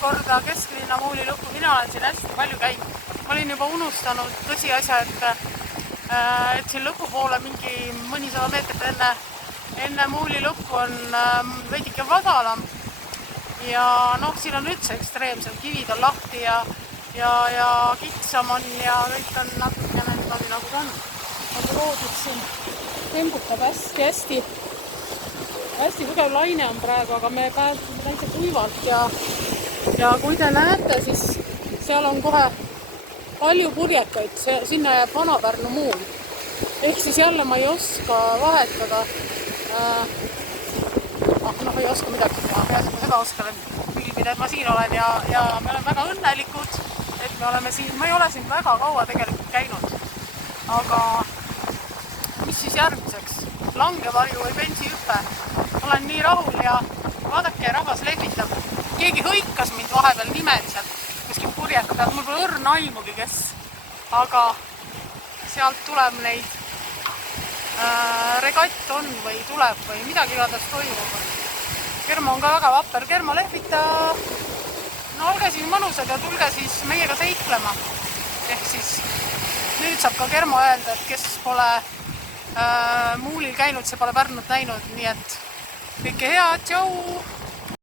korda kesklinna muulilõppu, mina olen siin hästi palju käinud. Ma olin juba unustanud tõsiasja, et siin lõpu poole mingi mõnisada meetrit enne muulilõppu on veidike madalam. Ja noh, siin on üldse ekstreemsem, kivid on lahti ja kitsam on ja kõik on natukene niimoodi nagu ta on. Aga loodud siin tembutab hästi tugev laine on praegu, aga me pääsime täitsa kuivalt ja kui te näete, siis seal on kohe palju purjekaid, sinna jääb Vana-Pärnu muul. Ehk siis jälle ma ei oska vahetada. Ei oska midagi teha, peaasi ma seda oskan filmida, et ma siin olen ja me oleme väga õnnelikud, et me oleme siin. Ma ei ole siin väga kaua tegelikult käinud, aga mis siis järgmiseks? Langevarju või bensihüpe? Olen nii rahul ja vaadake, rahvas lehvitab. Keegi hõikas mind vahepeal nimeliselt kuskil purjeka pealt, mul pole õrna aimugi, kes, aga sealt tuleb neid regatt on või tuleb või midagi igatahes toimub. Kermo on ka väga vapper. Kermo, lehvita! No olge siin mõnusad ja tulge siis meiega seiklema. Ehk siis nüüd saab ka Kermo öelda, et kes pole muulil käinud, see pole Pärnut näinud, nii et kõike head, tšau!